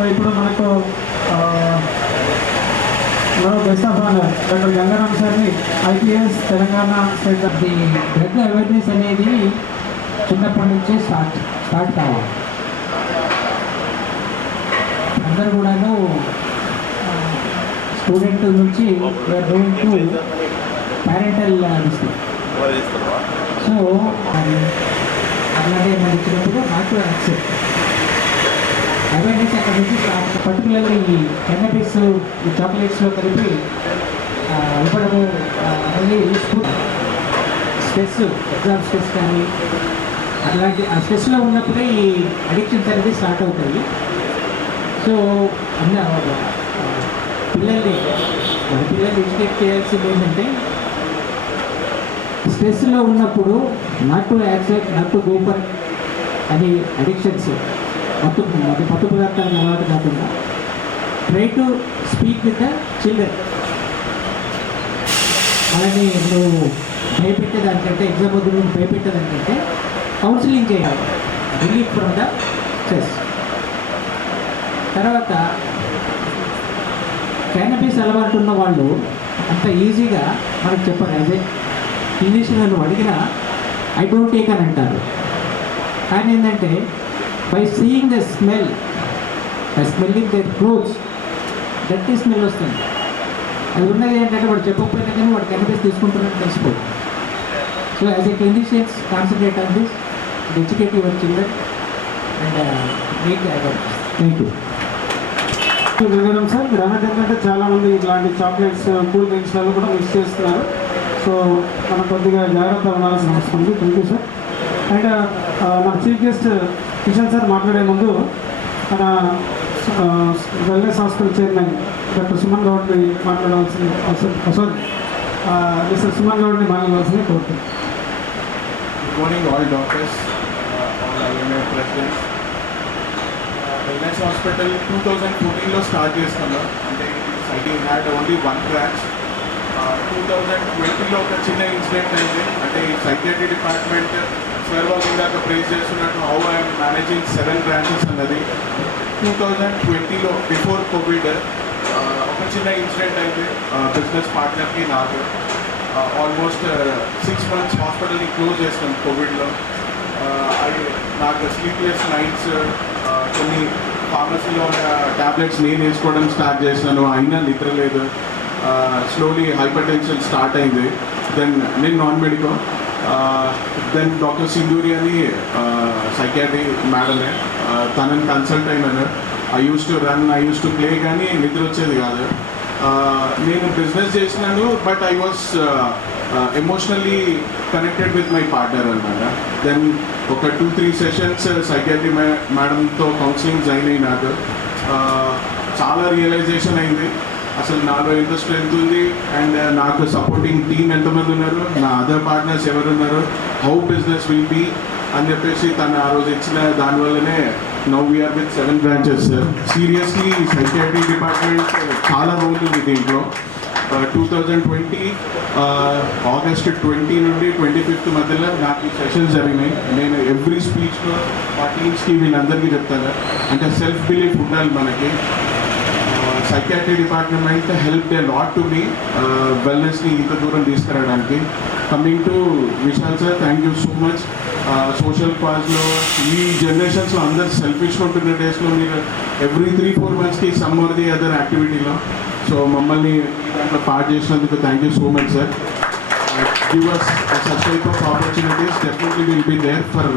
So ఇప్పుడు మనకు best of honour doctor Gangaram సార్ని IPS Telangana state the drug awareness అనేది చిన్నప్పటి నుంచే స్టార్ట్ కావాలి. అందరూ కూడాను స్టూడెంట్ నుంచి going to parental district. So అలాగే మనం ఇచ్చినప్పుడు నాకు యాక్సెప్ట్ అవేర్నెస్ అక్కడ నుంచి పర్టికులర్లీ ఈ కెన్నబిస్ ఈ చాక్లెట్స్లో కలిపి ఇవ్వడము అనేది స్ట్రెస్, ఎగ్జామ్ స్ట్రెస్ కానీ అలాంటి ఆ స్ట్రెస్లో ఉన్నప్పుడే ఈ అడిక్షన్స్ అనేది స్టార్ట్ అవుతాయి. సో పిల్లల్ని ఎడ్యుకేట్ చేయాల్సింది ఏంటంటే స్ట్రెస్లో ఉన్నప్పుడు not to accept, not to go for అని అడిక్షన్స్ మత్తు పదార్థాలకు అలవాటు కాకుండా try to speak with the children. అలాగే నువ్వు భయపెట్టేదానికంటే, ఎగ్జామ్ వద్దు నువ్వు భయపెట్టేదానికంటే కౌన్సిలింగ్ చేయాలి, రిలీఫ్ ఫ్రమ్ ద స్ట్రెస్. తర్వాత క్యానబీస్ అలవాటు ఉన్న వాళ్ళు అంత ఈజీగా మనకు చెప్పరు. యాజ్ ఏ క్లినిషియన్ నువ్వు అడిగినా ఐ డోంట్ టేక్ అని అంటారు. కానీ ఏంటంటే by seeing the smell, by smelling their clothes, dirty smell వస్తుంది. అది ఉన్నది ఏంటంటే వాడు చెప్పకపోయినా కానీ వాడు క్యానబీస్ తీసుకుంటున్నట్టు తెలిసిపోతుంది. So as a clinicians concentrate on this, educate your children and make the awareness. Thank you. Gangaram sir, మీరు అన్నట్టు ఏంటంటే చాలామంది ఇట్లాంటి చాక్లెట్స్, కూల్ డ్రింక్స్లలో కూడా మిక్స్ చేస్తున్నారు. సో మనం కొద్దిగా జాగ్రత్త ఉండాల్సిన అవసరం ఉంది. Thank you sir. అండ్ మన చీఫ్ గెస్ట్ కిషన్ సార్ మాట్లాడే ముందు మన wellness hospital chairman doctor Suman గౌడ్ని మాట్లాడాల్సిన అవసరం, మిస్టర్ సుమన్ గౌడ్ని మాట్లాడాల్సింది కోరుతున్నాను. Good morning all doctors, all IMA presidents. Wellness hospital 2014లో స్టార్ట్ చేసుకున్నాం. అంటే ఐటీ హ్యాడ్ ఓన్లీ 1 బ్రాంచ్. 2020లో ఒక చిన్న ఇన్సిడెంట్ అయింది. అంటే సైకియాట్రీ డిపార్ట్మెంట్ సార్ వాళ్ళు ఇందాక ప్రేస్ చేస్తున్నట్టు హౌ ఐఎమ్ మేనేజింగ్ 7 బ్రాంచెస్ అన్నది 2020లో బిఫోర్ కోవిడ్ ఒక చిన్న ఇన్సిడెంట్ అయింది. బిజినెస్ పార్ట్నర్కి నాకు ఆల్మోస్ట్ 6 months హాస్పిటల్ని క్లోజ్ చేసినాం కోవిడ్లో. నాకు స్లీప్లెస్ నైట్స్, కొన్ని ఫార్మసీలో ఉన్న ట్యాబ్లెట్స్ నేను వేసుకోవడం స్టార్ట్ చేసినాను, అయినా నిద్ర లేదు. స్లోలీ హైపర్ టెన్షన్ స్టార్ట్ అయింది. దెన్ నేను non medical, then doctor Sindhuri అని సైకియాట్రీ మేడమే, తనని కన్సల్ట్ అయినాను. I use to run, I use to play, కానీ నిద్ర వచ్చేది కాదు. నేను బిజినెస్ చేసినాను, but I was emotionally connected with my partner అన్నమాట. దెన్ ఒక 2-3 సెషన్స్ సైకియాట్రీ మేడంతో కౌన్సిలింగ్ జాయిన్ అయినాక చాలా రియలైజేషన్ అయింది. అసలు నాలో ఎంత స్ట్రెంత్ ఉంది అండ్ నాకు సపోర్టింగ్ టీమ్ ఎంతమంది ఉన్నారు, నా అదర్ పార్ట్నర్స్ ఎవరున్నారు, హౌ బిజినెస్ విల్ బీ అని చెప్పేసి తను ఆ రోజు ఇచ్చిన దానివల్లనే now we are with 7 branches. Seriously psychiatry department చాలా రోల్ ఉంది దీంట్లో. 2020 ఆగస్ట్ 20 నుండి 25th మధ్యలో నాకు ఈ సెషన్స్ జరిగినాయి. నేను ఎవ్రీ స్పీచ్లో మా టీమ్స్కి వీళ్ళందరికీ చెప్తాను, అంటే సెల్ఫ్ బిలీఫ్ ఉండాలి మనకి. Psychiatry department help a lot to me వెల్నెస్ని ఇంత దూరం తీసుకురావడానికి. Coming to Vishal sir, thank you so much. Social కాజ్లో ఈ జనరేషన్స్లో అందరు సెల్ఫిష్గా ఉంటున్న డేస్లో మీరు ఎవ్రీ 3-4 monthsకి సమ్ ఆర్ ది అదర్ యాక్టివిటీలో సో మమ్మల్ని దాంట్లో పార్ట్ చేసినందుకు thank you so much sir. Give us such type of opportunities, definitely will be there for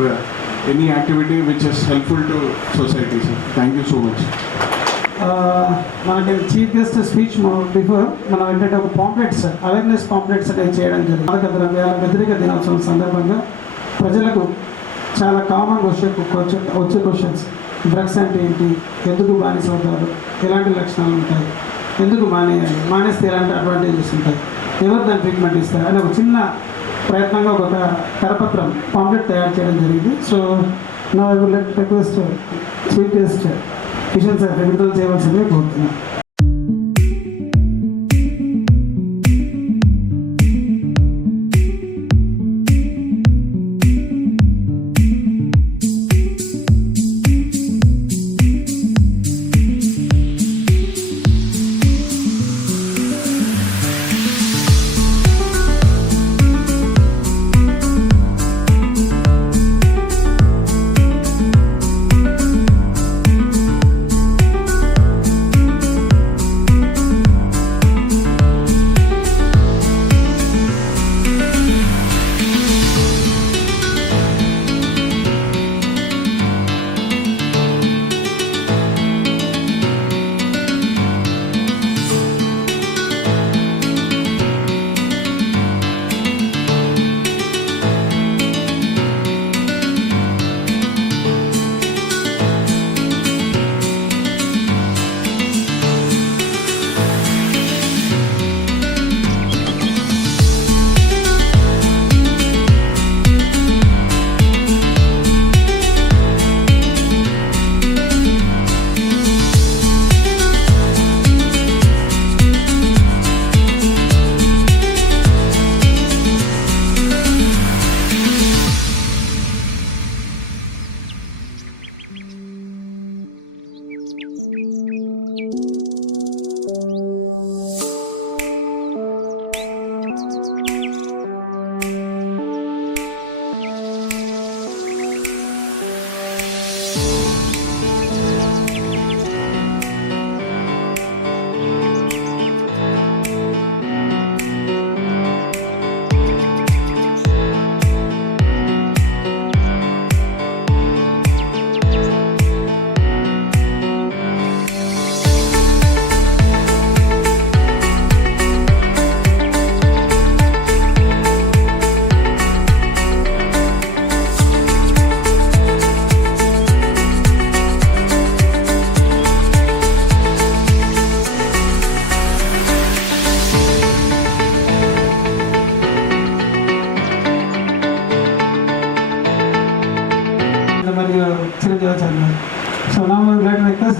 any activity which is helpful to society sir. Thank you so much. మనకి chief guest speech before మనం ఏంటంటే ఒక pamphlets, awareness pamphlets అనేది చేయడం జరిగింది. మాదక ద్రవ్యాల వ్యతిరేక దినోత్సవం సందర్భంగా ప్రజలకు చాలా కామన్గా వచ్చే క్వశ్చన్స్, డ్రగ్స్ అంటే ఏంటి, ఎందుకు బానిస అవుతారు, ఎలాంటి లక్షణాలు ఉంటాయి, ఎందుకు మానేయాలి, మానేస్తే ఎలాంటి అడ్వాంటేజెస్ ఉంటాయి, ఎవరు దాని ట్రీట్మెంట్ ఇస్తారు అని ఒక చిన్న ప్రయత్నంగా ఒక కరపత్రం పాంప్లెట్ తయారు చేయడం జరిగింది. సో నా request chief guest Kishan sir విడుదల చేయవలసిందిగా కోరుతున్నాను.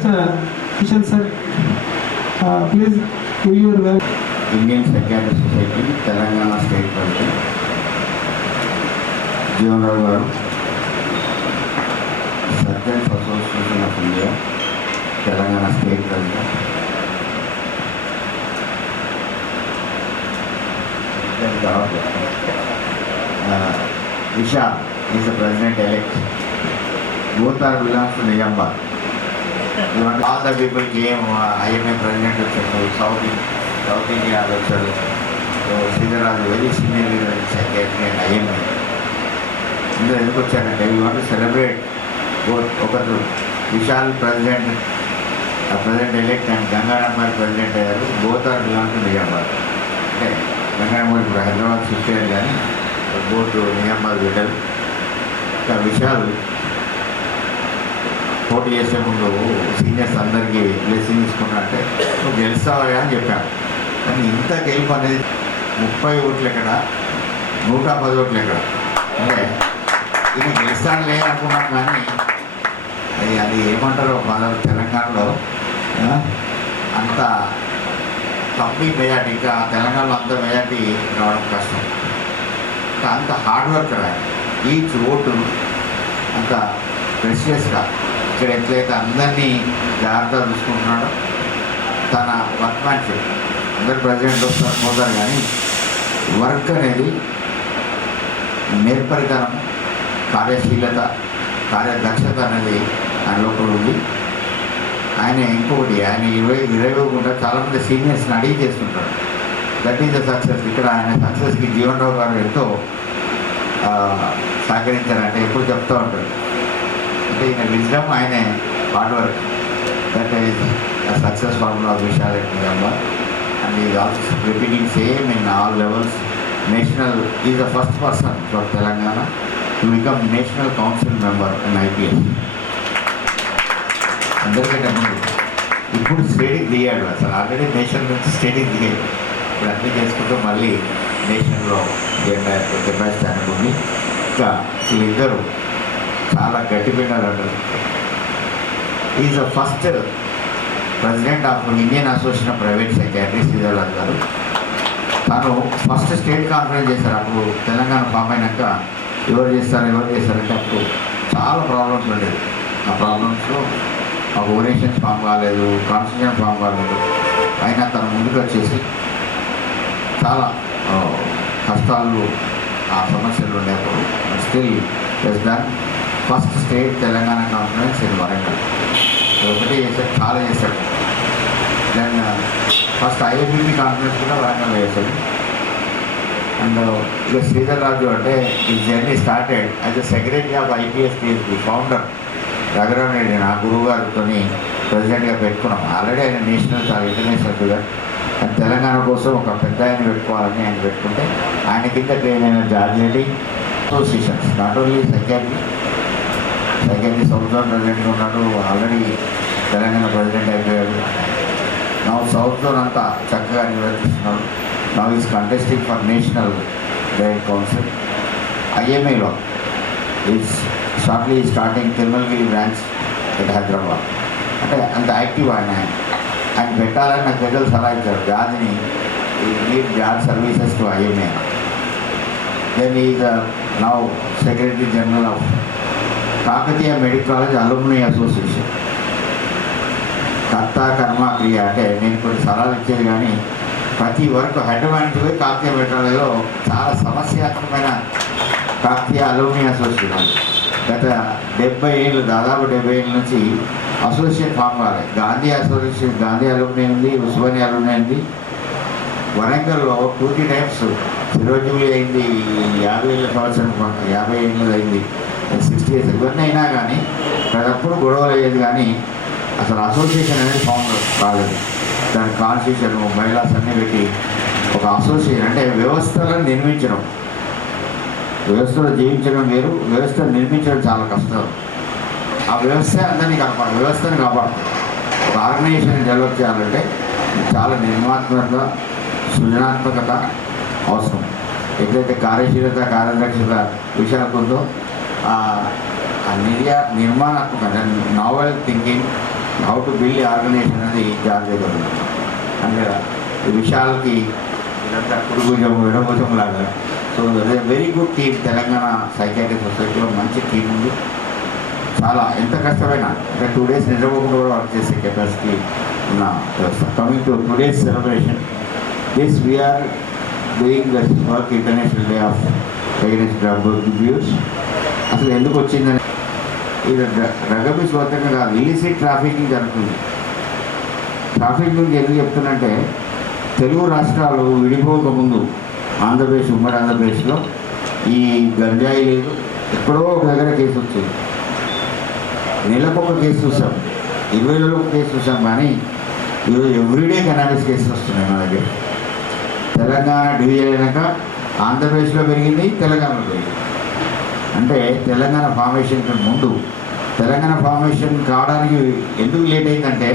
Request Kishan sir please give your well. Indian psychiatric society Telangana state president Jeevan Rao garu, surgeons association of India Telangana state president, Vishal is the president elect. Both are belongs to Nizamabad. All the people came, IMA president వచ్చారు, South India వచ్చారు. So Sridharaju very senior leader in psychiatry and IMA. ఇందులో ఎందుకు వచ్చారంటే we want to celebrate both ఒకరు Vishal president elect and Gangaram గారు president అయ్యారు. both are belong to Nizamabad. అంటే గంగారాం గారు ఇప్పుడు హైదరాబాద్ షిఫ్ట్ అయ్యారు కానీ బోత్ నిజామాబాద్ బిడ్డలు. ఇంకా విషయాలు పోటీ చేసే ముందు సీనియర్స్ అందరికీ బ్లెస్సింగ్ తీసుకున్నారంటే నువ్వు గెలుస్తావా అని చెప్పాను. కానీ ఇంత గెలుపు అనేది 30 ఓట్లు ఎక్కడ, 110 ఓట్లు ఎక్కడ, అంటే ఇది గెలుస్తాను లేదనుకున్నాం. కానీ అది ఏమంటారో మన తెలంగాణలో అంత కంప్లీట్ మెజార్టీ, ఇంకా తెలంగాణలో అంత మెజార్టీ రావడం కష్టం. అంత హార్డ్ వర్క్ రాయి, ఈచ్ ఓటు అంత ప్రెషియస్గా ఇక్కడ ఎట్లయితే అందరినీ జాగ్రత్తగా చూసుకుంటున్నాడో తన వర్క్మ్యాన్షిప్, అందరు ప్రెసిడెంట్ వస్తారు పోతారు కానీ వర్క్ అనేది నేర్పరితనం, కార్యశీలత, కార్యదక్షత అనేది ఆయన లోపల ఉంది. ఆయన ఇంకొకటి ఆయన ఇరవకుండా చాలామంది సీనియర్స్ని అడిగి చేస్తుంటాడు. That is the success. ఇక్కడ ఆయన సక్సెస్కి జీవన్ రావు గారు ఎంతో సహకరించారంటే ఎప్పుడు చెప్తూ ఉంటాడు. అంటే ఈయన విజ్డమ్, ఆయనే hard work, that is success formula of Vishal Nizamabad. And is also repeating same in all levels. National is the first person from Telangana to become national council member in IPS. అందరికంటే ముందు ఇప్పుడు స్టేట్కి దిగాడు. అసలు ఆల్రెడీ నేషనల్ నుంచి స్టేట్కి దిగాడు. ఇప్పుడు అన్నీ చేసుకుంటూ మళ్ళీ నేషనల్లో కెపాసిటీ అనుకుంది. ఇంకా వీళ్ళిద్దరూ చాలా గట్టిపోయినారు అంటారు. Is the first president of Indian association of private psychiatrist Sridhar గారు. తను ఫస్ట్ స్టేట్ కాన్ఫరెన్స్ చేశారు. అప్పుడు తెలంగాణ ఫామ్ అయినాక ఎవరు చేస్తారంటే అప్పుడు చాలా ప్రాబ్లమ్స్ ఉండేది. ఆ ప్రాబ్లమ్స్లో మాకు ఓరియేషన్స్ ఫామ్ కాలేదు, కాన్స్టిట్యూషన్ ఫామ్ కాలేదు. అయినా తను ముందుకు వచ్చేసి చాలా కష్టాలు, ఆ సమస్యలు ఉండేప్పుడు still has done first state Telangana conference in Warangal. ఒకటి చేశాడు, చాలా చేశాడు. దెన్ ఫస్ట్ IFBB కాన్ఫరెన్స్ కూడా వరంగల్ చేశాడు. అండ్ ఇక శ్రీధర్రాజు అంటే ఈ journey started as a secretary of IPS TSB founder Raghuram Reddy, నా గురువు గారితో ప్రెసిడెంట్గా పెట్టుకున్నాం. ఆల్రెడీ ఆయన నేషనల్, చాలా ఇంటర్నేషనల్ ఫిగర్. కానీ తెలంగాణ కోసం ఒక పెద్ద ఆయన పెట్టుకోవాలని ఆయన పెట్టుకుంటే ఆయన కింద ట్రైన్ అయిన George Reddy associations, not only psychiatry south zone ప్రెసిడెంట్గా ఉన్నాడు. ఆల్రెడీ తెలంగాణ ప్రెసిడెంట్ అయిపోయాడు. నా సౌత్ జోన్ అంతా చక్కగా నిర్వర్తిస్తున్నాడు. నా is contesting for national direct council. IMAలో is shortly starting Tirumalagiri branch it Hyderabad. అంటే అంత యాక్టివ్ ఆయన పెట్టాలని నాకు పెద్దలు సలహా ఇచ్చారు. జార్జ్ని need George services to IMA. Then is now secretary general of Kakatiya medical college alumni association. కర్త కర్మ క్రియ అంటే నేను కొన్ని సలహాలు ఇచ్చేది కానీ ప్రతి వరకు హైదరాబాద్ పోయి కాకతీయ మెడికల్ కాలేజ్లో చాలా సమస్యాత్మకమైన కాకతీయ అలుమ్ని అసోసియేషన్ గత 70 ఏళ్ళు, దాదాపు 70 ఏళ్ళ నుంచి అసోసియేషన్ ఫామ్ కాలేదు. గాంధీ అసోసియేషన్, గాంధీ అలుమ్ని ఉంది, ఉస్మానియా అలుమ్ని ఉంది. వరంగల్లో 2-3 టైమ్స్ చిరోజుబులి అయింది. 50 ఏళ్ళ సంవత్సరం, 50 ఏళ్ళు అయింది, 60 ఇయర్స్ ఇవన్నీ అయినా కానీ ప్రతిప్పుడు గొడవలు అయ్యేది. కానీ అసలు అసోసియేషన్ అనేది ఫామ్ కాలేదు. దాని కాన్స్టిట్యూషన్, బైలాస్ అన్నీ పెట్టి ఒక అసోసియేషన్ అంటే వ్యవస్థలను నిర్మించడం, వ్యవస్థలో జీవించడం వేరు, వ్యవస్థను నిర్మించడం చాలా కష్టం. ఆ వ్యవస్థ అందరినీ వ్యవస్థను కాపాడుతుంది. ఒక ఆర్గనైజేషన్ డెవలప్ చేయాలంటే చాలా నిర్మాత్మక, సృజనాత్మకత అవసరం. ఎట్లయితే కార్యశీలత, కార్యదక్షత విషయాలకు ఉందో నిర్మాణాత్మక, novel thinking, how to build organisation అనేది జాబ్ దగ్గర ఉంది. అంటే ఈ విషయాలకి ఇదంతా కుడిభుజం విడభుజం లాగా. So very good team. Telangana psychiatry సొసైటీలో మంచి టీం ఉంది. చాలా ఎంత కష్టమైనా అంటే 2 days నిద్రపోకుండా కూడా వర్క్ చేసే కెపాసిటీ ఉన్న వ్యవస్థ. Coming to today's celebration, this we are doing the work international day of against drug abuse. అసలు ఎందుకు వచ్చిందని, ఇది డ్రగ్ అబ్యూస్ వర్తంగా కాదు, ఇలిసిట్ ట్రాఫికింగ్ జరుగుతుంది. ట్రాఫికింగ్ ఎందుకు చెప్తున్నంటే, తెలుగు రాష్ట్రాలు విడిపోక ముందు ఆంధ్రప్రదేశ్, ఉమ్మడి ఆంధ్రప్రదేశ్లో ఈ గంజాయి లేదు. ఎక్కడో ఒక దగ్గర కేసు వచ్చేది. నెలకు ఒక కేసు చూసాం, 20 ఒక కేసు చూసాం. కానీ ఈరోజు ఎవ్రీడే కెనాబిస్ కేసులు వస్తున్నాయి మన దగ్గర. తెలంగాణ డివిజన్ అయినాక ఆంధ్రప్రదేశ్లో పెరిగింది, తెలంగాణలో పెరిగింది. అంటే తెలంగాణ ఫార్మేషన్కి ముందు, తెలంగాణ ఫార్మేషన్ కావడానికి ఎందుకు లేట్ అయిందంటే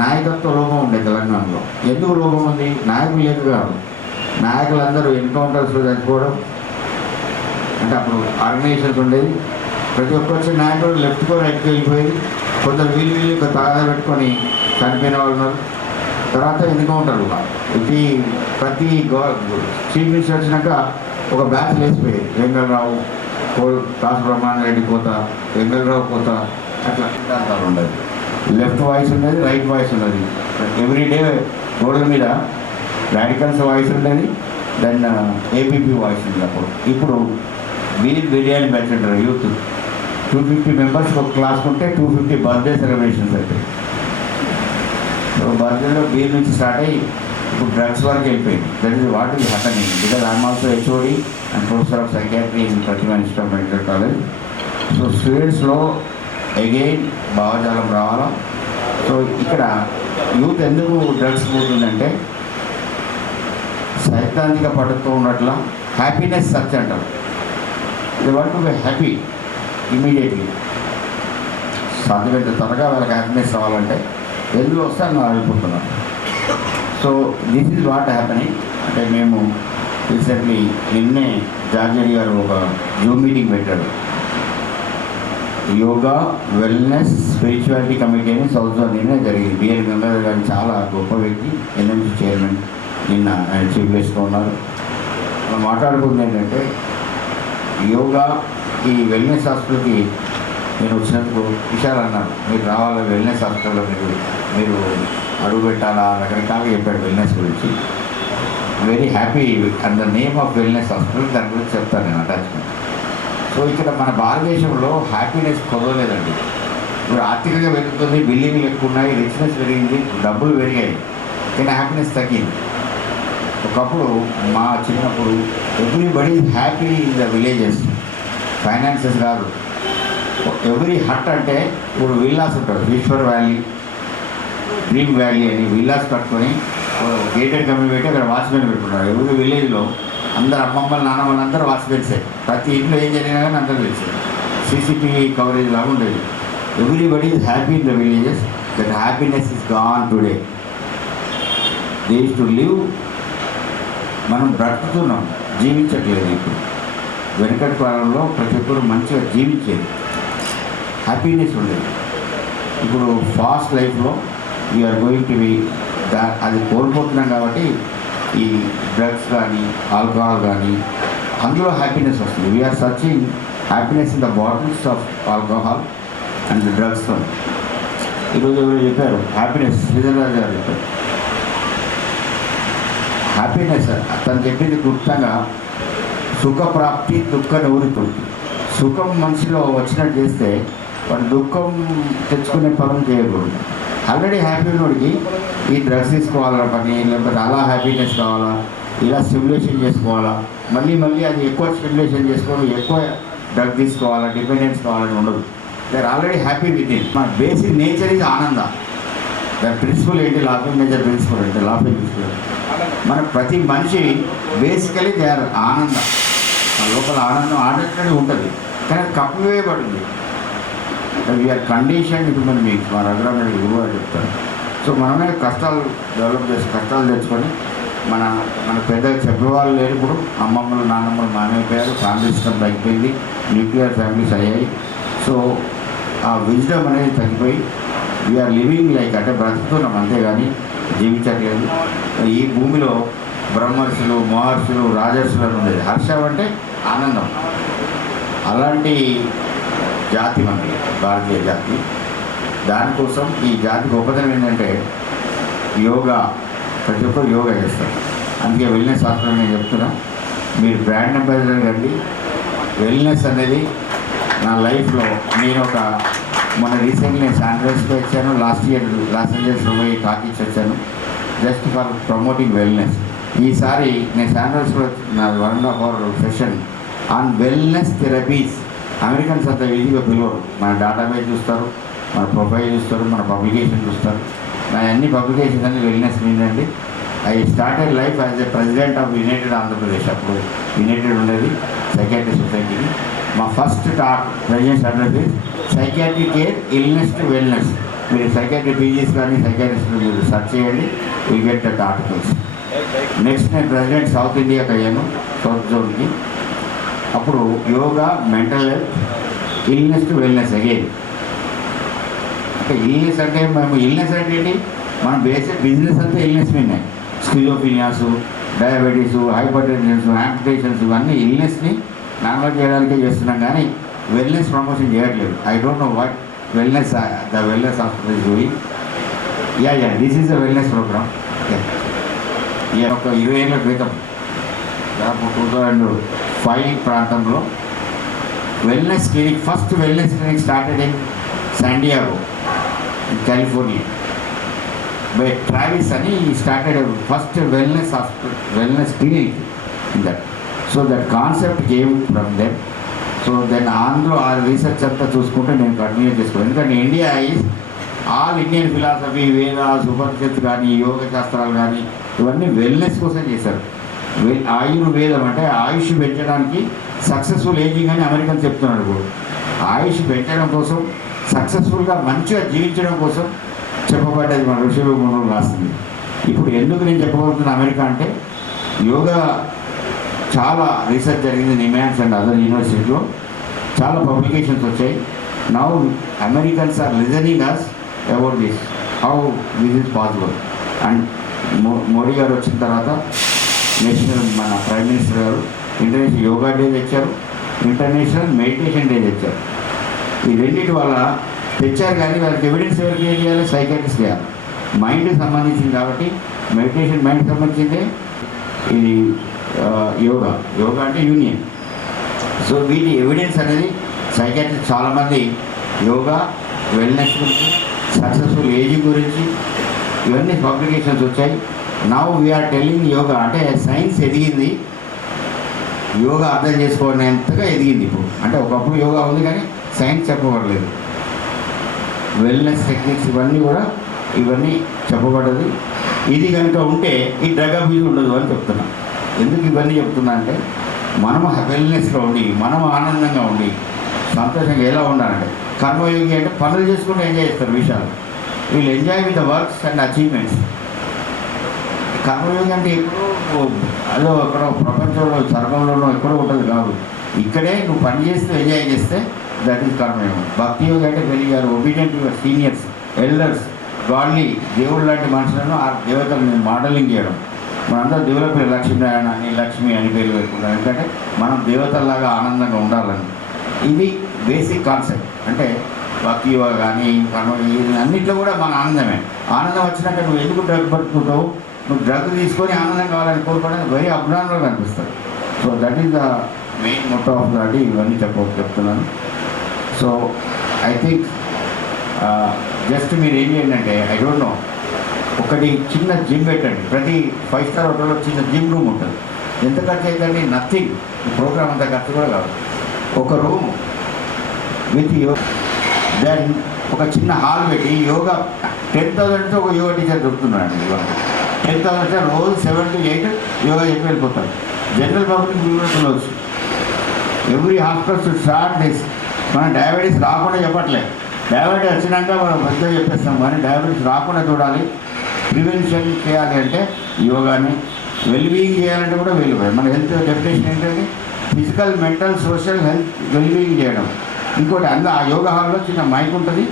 నాయకత్వ లోపం ఉండే తెలంగాణలో. ఎందుకు లోపం ఉంది? నాయకులు లేక కాదు. నాయకులందరూ ఎన్కౌంటర్స్లో చచ్చిపోవడం. అంటే అప్పుడు ఆర్గనైజేషన్స్ ఉండేది. ప్రతి ఒక్క వచ్చే నాయకుడు లెఫ్ట్కో రైట్కి వెళ్ళిపోయేది. కొందరు వీళ్ళు తగాదా పెట్టుకొని చనిపోయిన వాళ్ళు ఉన్నారు. తర్వాత ఎన్కౌంటర్లు ఇది ప్రతి చీఫ్ మినిస్టర్ వచ్చినాక ఒక బ్యాచ్ లేచిపోయేది. వెంగళరావు, కాసు బ్రహ్మానందరెడ్డి కోత, వెంగళరావు కోత, అట్లా సిద్ధాంతాలు ఉండేది. లెఫ్ట్ వాయిస్ ఉండేది, రైట్ వాయిస్ ఉండేది. ఎవ్రీడే గోడల మీద రాడికల్స్ వాయిస్ ఉండేది, దెన్ ఏబీపీ వాయిస్ ఉంది. ఇప్పుడు బిర్యానీ బ్యాచ్ అంటారు యూత్. 250 మెంబర్స్ ఒక క్లాస్ ఉంటే 250 బర్త్డే సెలబ్రేషన్స్ అవుతాయి. సో బర్త్డేలో బీర్ నుంచి స్టార్ట్ అయ్యి ఇప్పుడు డ్రగ్స్ వరకు వెళ్ళిపోయింది. That is what is happening. Because I'm also HOD and professor of psychiatry in Pratima institute of medical college. So స్టూడెంట్స్లో అగైన్ భావజాలం రావాలా. సో ఇక్కడ యూత్ ఎందుకు డ్రగ్స్ పోతుందంటే, సైద్ధాంతిక పట్టుతో ఉన్నట్ల హ్యాపీనెస్ సర్చ్ అంటారు. They want to be happy immediately. సాధ్యమైనంత త్వరగా వాళ్ళకి హ్యాపీనెస్ రావాలంటే ఎందులో వస్తే అలా వెళ్ళిపోతున్నాను. So this is what happening. అంటే మేము రీసెంట్లీ నిన్నే జార్జరి గారు ఒక జూమ్ మీటింగ్ పెట్టాడు. యోగా, వెల్నెస్, స్పిరిచువాలిటీ కమిటీ అని సౌత్ జోన్ నిన్నే జరిగింది. బిఆర్ గంగాధర్ గారు చాలా గొప్ప వ్యక్తి, ఎన్ఎంసీ చైర్మన్. నిన్న ఆయన చీఫ్ గెస్ట్గా ఉన్నారు. మనం మాట్లాడుకుంది ఏంటంటే, యోగా ఈ వెల్నెస్ హాస్పిటల్కి నేను వచ్చినందుకు విషయాలు అన్నారు. మీరు రావాలి వెల్నెస్ హాస్పిటల్లో, మీరు అడుగు పెట్టాలా, రకరకాలుగా చెప్పాడు వెల్నెస్ గురించి. Very happy and the name of wellness hospital, దాని గురించి చెప్తాను నేను అటాచ్మెంట్. సో ఇక్కడ మన భారతదేశంలో హ్యాపీనెస్ కొదవలేదండి. ఇప్పుడు ఆర్థికంగా పెరుగుతుంది, బిల్డింగ్లు ఎక్కువ ఉన్నాయి, రిచ్నెస్ పెరిగింది, డబ్బులు పెరిగాయి, కానీ హ్యాపీనెస్ తగ్గింది. ఒకప్పుడు మా చిన్నప్పుడు everybody happy in the villages. Finances కాదు, ఎవ్రీ హట్ అంటే ఇప్పుడు విల్లాస్ ఉంటారు. ఈశ్వర్ వ్యాలీ, డ్రీమ్ వ్యాలీ అని విల్లాస్ కట్టుకొని గేటెడ్ కమ్యూనిటీ అక్కడ వాచ్మెన్ పెట్టుకున్నారు. ఎవరి విలేజ్లో అందరు అమ్మమ్మలు, నాన్నమ్మలు అందరూ వాచ్మెన్సే. ప్రతి ఇంట్లో ఏం జరిగినా కానీ అందరూ తెలిసేది. సీసీటీవీ కవరేజ్ లాగా ఉండేది. Everybody is happy in the villages. That happiness is gone today. They use to live. మనం బ్రతుకుతున్నాం, జీవించట్లేదు. ఇప్పుడు వెనకటి కాలంలో ప్రతి ఒక్కరు మంచిగా జీవించేది, హ్యాపీనెస్ ఉండేది. ఇప్పుడు ఫాస్ట్ లైఫ్లో వీఆర్ గోయింగ్ టు బి అది కోల్పోతున్నాం. కాబట్టి ఈ డ్రగ్స్ కానీ ఆల్కహాల్ కానీ అందులో హ్యాపీనెస్ వస్తుంది. We are searching happiness in the bottles of alcohol and డ్రగ్స్తో. ఈరోజు ఎవరు చెప్పారు హ్యాపీనెస్? శ్రీధర్ గారు చెప్పారు హ్యాపీనెస్. తను చెప్పింది క్లుప్తంగా, సుఖప్రాప్తి దుఃఖ నివృత్తి. సుఖం మనిషిలో వచ్చినట్టు చేస్తే వాడు దుఃఖం తెచ్చుకునే పనులు చేయకూడదు. ఆల్రెడీ హ్యాపీ ఉన్నోడికి ఈ డ్రగ్స్ తీసుకోవాలా పని, లేకపోతే అలా హ్యాపీనెస్ కావాలా, ఇలా స్టిమ్యులేషన్ చేసుకోవాలా, మళ్ళీ అది ఎక్కువ స్టిమ్యులేషన్ చేసుకోవడం, ఎక్కువ డ్రగ్ తీసుకోవాలా, డిపెండెన్స్ కావాలని ఉండదు. They are already happy with it. మన బేసిక్ నేచర్ ఇది ఆనంద. దాని ప్రిన్సిపల్ ఏంటి? లాఫింగ్ నేచర్ ప్రిన్సిపల్ అంటే లాఫింగ్ ప్రిన్సిపల్. మన ప్రతి మనిషి బేసికలీ దే ఆర్ ఆనంద. లోపల ఆనందం ఆనందంగా ఉంటుంది, కానీ కప్పివేయబడింది. We are condition human beings. మా రఘురామరెడ్డి గురువు అని చెప్తారు. సో మనమే కష్టాలు డెవలప్ చేసి కష్టాలు తెచ్చుకొని మన పెద్దగా చెప్పేవాళ్ళు లేరు. ఇప్పుడు అమ్మమ్మలు, నాన్నమ్మలు మానేపోయారు, ఫ్యామిలీ సిస్టమ్ తగ్గిపోయింది, న్యూక్లియర్ ఫ్యామిలీస్ అయ్యాయి. సో ఆ విజ్డమ్ అనేది తగ్గిపోయి వీఆర్ లివింగ్ లైక్ అంటే బ్రతుకుతున్నాం అంతేగాని జీవించట్లేదు. ఈ భూమిలో బ్రహ్మర్షులు, మహర్షులు, రాజర్షులు అని ఉండేది. హర్షం అంటే ఆనందం. అలాంటి జాతి మనకి భారతీయ జాతి. దానికోసం ఈ జాతి గొప్పతనం ఏంటంటే యోగా, ప్రతి ఒక్కరు యోగా చేస్తారు. అందుకే వెల్నెస్ హాస్పిటల్ నేను చెప్తున్నా, మీరు బ్రాండ్ అంబాసిడర్ కండి. వెల్నెస్ అనేది నా లైఫ్లో నేను మొన్న రీసెంట్లీ నేను శాండ్రస్కి వచ్చాను, లాస్ట్ ఇయర్ లాస్ ఏంజల్స్లో పోయి టాక్ ఇచ్చి వచ్చాను జస్ట్ ఫర్ ప్రమోటింగ్ వెల్నెస్. ఈసారి నేను శాండ్రస్లో నా 1.5 hour session on wellness therapies. Americans అంత ఈజీగా పిలవరు. మన డేటాబేస్ చూస్తారు, మన ప్రొఫైల్ చూస్తారు, మన పబ్లికేషన్ చూస్తారు. నా అన్ని పబ్లికేషన్స్ అన్ని వెల్నెస్ మీదండి. I started life as a president of united Andhra Pradesh. అప్పుడు యునైటెడ్ ఉండేది సైకాట్రీ సొసైటీకి. మా first talk president address psychiatry care illness to wellness. మీరు సైకాట్రీ పీజీస్ కానీ సైకాట్రిస్ట్ మీరు సెర్చ్ చేయండి, will get that articles. Next నేను ప్రెసిడెంట్ సౌత్ ఇండియాకి అయ్యాను, సౌత్ జోన్కి. అప్పుడు yoga, mental health, illness to wellness again. అంటే ఇల్నెస్ అంటే మేము ఇల్నెస్ అంటే ఏంటి, మనం బేసిక్ బిజినెస్ అంతా ఇల్నెస్ మీదే. Schizophrenias, diabetes, hypertensions, amputations ఇవన్నీ ఇల్నెస్ని నార్మల్ చేయడానికే చేస్తున్నాం కానీ వెల్నెస్ ప్రమోషన్ చేయట్లేదు. I don't know what wellness the wellness hospital is doing. Yeah this is the wellness programme. ఒక 20 ఏళ్ళ క్రితం దాదాపు 2005 ప్రాంతంలో wellness clinic, first wellness clinic started in San Diego in California by Travis అని started first wellness hospital, wellness clinic in that. So that concept came from them. So then అందులో ఆ research అంతా చూసుకుంటే నేను కంటిన్యూ చేసుకోవాలి. ఎందుకంటే India is all Indian philosophy, Vedas, ఉపనిషత్తు కానీ, యోగ శాస్త్రాలు కానీ ఇవన్నీ వెల్నెస్ కోసం చేశారు. ఆయుర్వేదం అంటే ఆయుష్ పెంచడానికి, సక్సెస్ఫుల్ ఏజింగ్ అని అమెరికన్ చెప్తున్నాడు. ఇప్పుడు ఆయుష్ పెంచడం కోసం, సక్సెస్ఫుల్గా మంచిగా జీవించడం కోసం చెప్పబడ్డది మన ఋషులు మునులు రాస్తుంది. ఇప్పుడు ఎందుకు నేను చెప్పబోతున్నా అమెరికా అంటే, యోగా చాలా రీసెర్చ్ జరిగింది నిమాన్స్ అండ్ అదర్ యూనివర్సిటీలో, చాలా పబ్లికేషన్స్ వచ్చాయి. Now Americans are listening us about this, how this is possible. And Modi గారు వచ్చిన తర్వాత నేషనల్ మన ప్రైమ్ మినిస్టర్ గారు ఇంటర్నేషనల్ యోగా డే తెచ్చారు, ఇంటర్నేషనల్ మెడిటేషన్ డే తెచ్చారు. ఈ రెండింటి వల్ల తెచ్చారు కానీ వాళ్ళకి ఎవిడెన్స్ ఎవరికి ఏం చేయాలి, సైకాట్రిస్ట్ చేయాలి. మైండ్కి సంబంధించింది కాబట్టి మెడిటేషన్ మైండ్కి సంబంధించిందే. ఇది యోగా, యోగా అంటే యూనియన్. సో వీటి ఎవిడెన్స్ అనేది సైకాట్రిస్ట్ చాలామంది యోగా, వెల్నెస్ గురించి, సక్సెస్ఫుల్ ఏజింగ్ గురించి ఇవన్నీ పబ్లికేషన్స్ వచ్చాయి. నౌ వీఆర్ టెల్లింగ్ యోగా అంటే సైన్స్ ఎదిగింది, యోగా అర్థం చేసుకోవడంతగా ఎదిగింది ఇప్పుడు. అంటే ఒకప్పుడు యోగా ఉంది కానీ సైన్స్ చెప్పబడలేదు. వెల్నెస్ టెక్నిక్స్ ఇవన్నీ చెప్పబడ్డది. ఇది కనుక ఉంటే ఈ డ్రగ్ అబ్యూజ్ ఉండదు అని చెప్తున్నా. ఎందుకు ఇవన్నీ చెప్తున్నా అంటే, మనం వెల్నెస్లో ఉండి, మనం ఆనందంగా ఉండి, సంతోషంగా ఎలా ఉండాలంటే, కర్మయోగి అంటే పనులు చేసుకుంటూ ఎంజాయ్ చేస్తారు విషయాలు. వీళ్ళు enjoy with the works and achievements. కర్మయోగి అంటే ఎప్పుడో అదో ఎక్కడో ప్రపంచంలో, స్వర్గంలోనో ఎక్కడో ఉంటుంది కాదు. ఇక్కడే నువ్వు పని చేస్తూ ఎంజాయ్ చేస్తే దట్ ఈస్ కర్మయోగం. భక్తి యోగి అంటే very you are obedient your seniors, elders, godly, దేవుడు లాంటి మనుషులను ఆ దేవతలను మోడలింగ్ చేయడం. మనందరూ డెవలప్ లక్ష్మీనారాయణ అని, లక్ష్మి అని పేరు పెట్టుకుంటాం. ఎందుకంటే మనం దేవతల్లాగా ఆనందంగా ఉండాలని. ఇది బేసిక్ కాన్సెప్ట్. అంటే భక్తి యోగా కానీ అన్నింటిలో కూడా మన ఆనందమే. ఆనందం వచ్చినాక నువ్వు ఎందుకు డ్రగ్ పట్టుకుంటావు, నువ్వు డ్రగ్ తీసుకొని ఆనందం కావాలని కోరుకోవడానికి వెరీ అబ్నార్మల్గా అనిపిస్తుంది. So that is the main motto of that. ఇవన్నీ చెప్తున్నాను. సో ఐ థింక్ జస్ట్ మీరు ఏం చేయండి అంటే, ఐ డోంట్ నో, ఒకటి చిన్న జిమ్ పెట్టండి. ప్రతి 5 స్టార్ హోటల్లో చిన్న జిమ్ రూమ్ ఉంటుంది. ఎంత ఖర్చు అవుతుందండి? నథింగ్. ఈ ప్రోగ్రామ్ అంత ఖర్చు కూడా కాదు. ఒక రూమ్ విత్ యోగా, దెన్ ఒక చిన్న హాల్ పెట్టి యోగా 10,000తో ఒక యోగా టీచర్ దొరుకుతున్నాడు. ఇవాళ 10,000 రోజు 7 to 8 యోగా చెప్పి వెళ్ళిపోతారు. జనరల్ పబ్లిక్ చూడవచ్చు. Every hospital should start this. మనం డయాబెటీస్ రాకుండా చెప్పట్లేదు. డయాబెటీస్ వచ్చినాక మనం పెద్దగా చెప్పేస్తాం, కానీ డయాబెటీస్ రాకుండా చూడాలి, ప్రివెన్షన్ చేయాలి అంటే యోగాని. వెల్బీయింగ్ చేయాలంటే కూడా మన హెల్త్ డెఫినేషన్ ఏంటంటే physical, mental, social health wellbeing చేయడం. ఇంకోటి ఆ యోగా హాల్లో చిన్న మైక్ ఉంటుంది,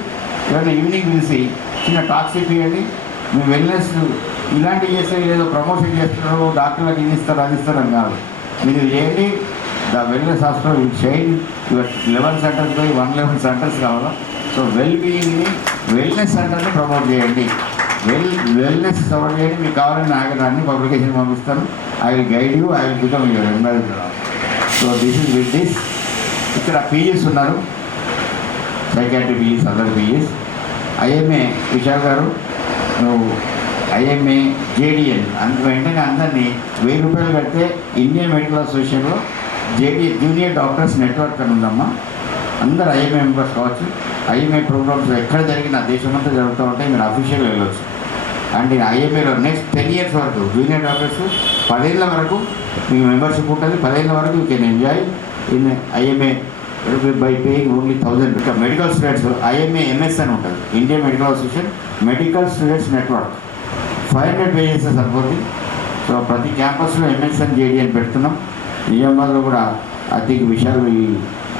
ఏమైనా ఈవినింగ్ పిలిచి చిన్న టాక్స్ ఇప్పియండి. మీ వెల్నెస్ ఇలాంటివి చేస్తే ఏదో ప్రమోషన్ చేస్తున్నారు, డాక్టర్లకు ఇది ఇస్తారు అది ఇస్తారు అని కాదు. మీరు చేయండి. The wellness hospital will shine. Your 11 centres పోయి 111 సెంటర్స్ కావాలా. సో వెల్బీయింగ్ని వెల్నెస్ సెంటర్ని ప్రమోట్ చేయండి. వెల్నెస్ ప్రమోట్ చేయండి. మీకు కావాలని అన్ని పబ్లికేషన్ పంపిస్తాను. I will guide you, I will become your ambassador. So this is with this. ఇక్కడ పీజీస్ ఉన్నారు, psychiatry PGs, other PGs. IMA Vishal garu, నువ్వు ఐఎంఏ జేడిఎన్ వెంటనే అందరినీ 1000 రూపాయలు కడితే ఇండియన్ మెడికల్ అసోసియేషన్లో జూనియర్ డాక్టర్స్ నెట్వర్క్ అని ఉందమ్మా. అందరు ఐఎంఏ మెంబర్స్ కావచ్చు. ఐఎంఏ ప్రోగ్రామ్స్ ఎక్కడ జరిగినా దేశమంతా జరుగుతూ ఉంటాయి. మీరు అఫీషియల్గా వెళ్ళవచ్చు. అండ్ ఐఎంఏలో నెక్స్ట్ 10 years వరకు జూనియర్ డాక్టర్స్ 10 ఏళ్ళ వరకు మీకు మెంబర్షిప్ ఉంటుంది. 10 ఏళ్ళ వరకు you can enjoy in IMA by paying only 1000. ఇంకా మెడికల్ స్టూడెంట్స్ ఐఎంఏ ఎంఎస్ అని ఉంటుంది, Indian medical association medical students network. 500 pages సరిపోతుంది. సో ప్రతి క్యాంపస్లో ఎంఎస్ అని జేడీ అని పెడుతున్నాం. నిజామాబాద్లో కూడా I think Vishal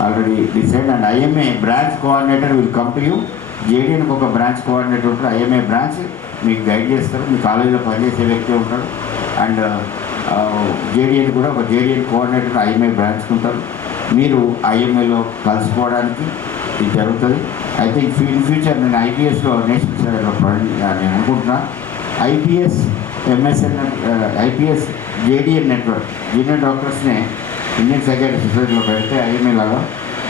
already decide. And IMA branch coordinator will come to you. జేడీఎన్కి ఒక బ్రాంచ్ కోఆర్డినేటర్ ఉంటారు. ఐఎంఏ బ్రాంచ్ మీకు గైడ్ చేస్తారు. మీ కాలేజీలో పనిచేసే వ్యక్తి ఉంటాడు. అండ్ జేడీఎన్ కూడా ఒక జేడీఎన్ కోఆర్డినేటర్ ఐఎంఏ బ్రాంచ్కి ఉంటారు. మీరు ఐఎంఏలో కలిసిపోవడానికి ఇది జరుగుతుంది. ఐ థింక్ ఇన్ ఫ్యూచర్ నేను ఐపీఎస్లో నేషనల్ సర్వీస్లో నేను అనుకుంటున్నా. IPS MSN IPS JDN network junior డాక్టర్స్ని ఇండియన్ సైకాట్రీ సొసైటీలో పెడితే ఐఎంఏ లాగా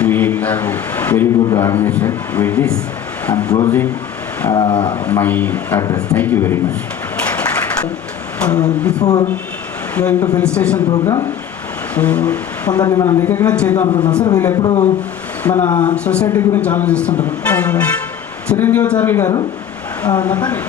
we'll have very good organisation. With this I'm closing my address. Thank you very much. Before going to felicitation programme, so కొందరిని మనం recognise చేద్దాం అనుకుంటున్నాం sir. వీళ్ళు ఎప్పుడు మన సొసైటీ గురించి ఆలోచిస్తుంటారు. చిరంజీవాచార్యులు గారు నతాని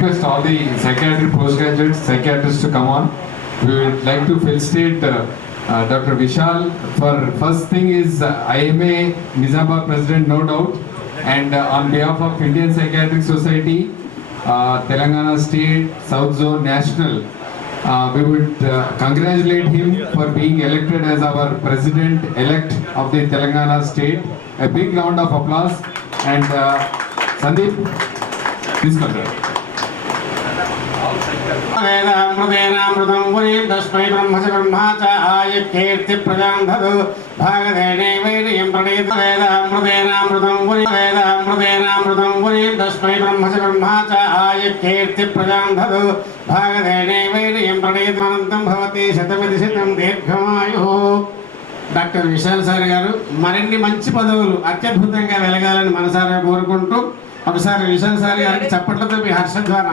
request all the psychiatry postgraduates, psychiatrists to come on. We would like to felicitate Dr. Vishal for first thing is IMA Nizamabad President, no doubt, and on behalf of Indian Psychiatric Society, Telangana State, South Zone, National, we would congratulate him for being elected as our President-elect of the Telangana State. A big round of applause. And Sandeep, please continue. वेदामृतेनामृतं पुरीं तस्मै ब्रह्मच ब्रह्मा च आयकीर्तिप्रजां ददौ भागधेने वैर्यं प्रणीत वेदामृतेनामृतं पुरीं तस्मै ब्रह्मच ब्रह्मा च आयकीर्तिप्रजां ददौ भागधेने वैर्यं प्रणीतमनन्तं भवति शतमिति शतं దీర్ఘమాయుః. Doctor Vishal sir గారు మరిన్ని మంచి పదవులు అత్యద్భుతంగా వెలగాలని మనసారా కోరుకుంటూ ఒకసారి విశాల్ సార్ గారికి చప్పట్లతో మీ హర్షధ్వాన.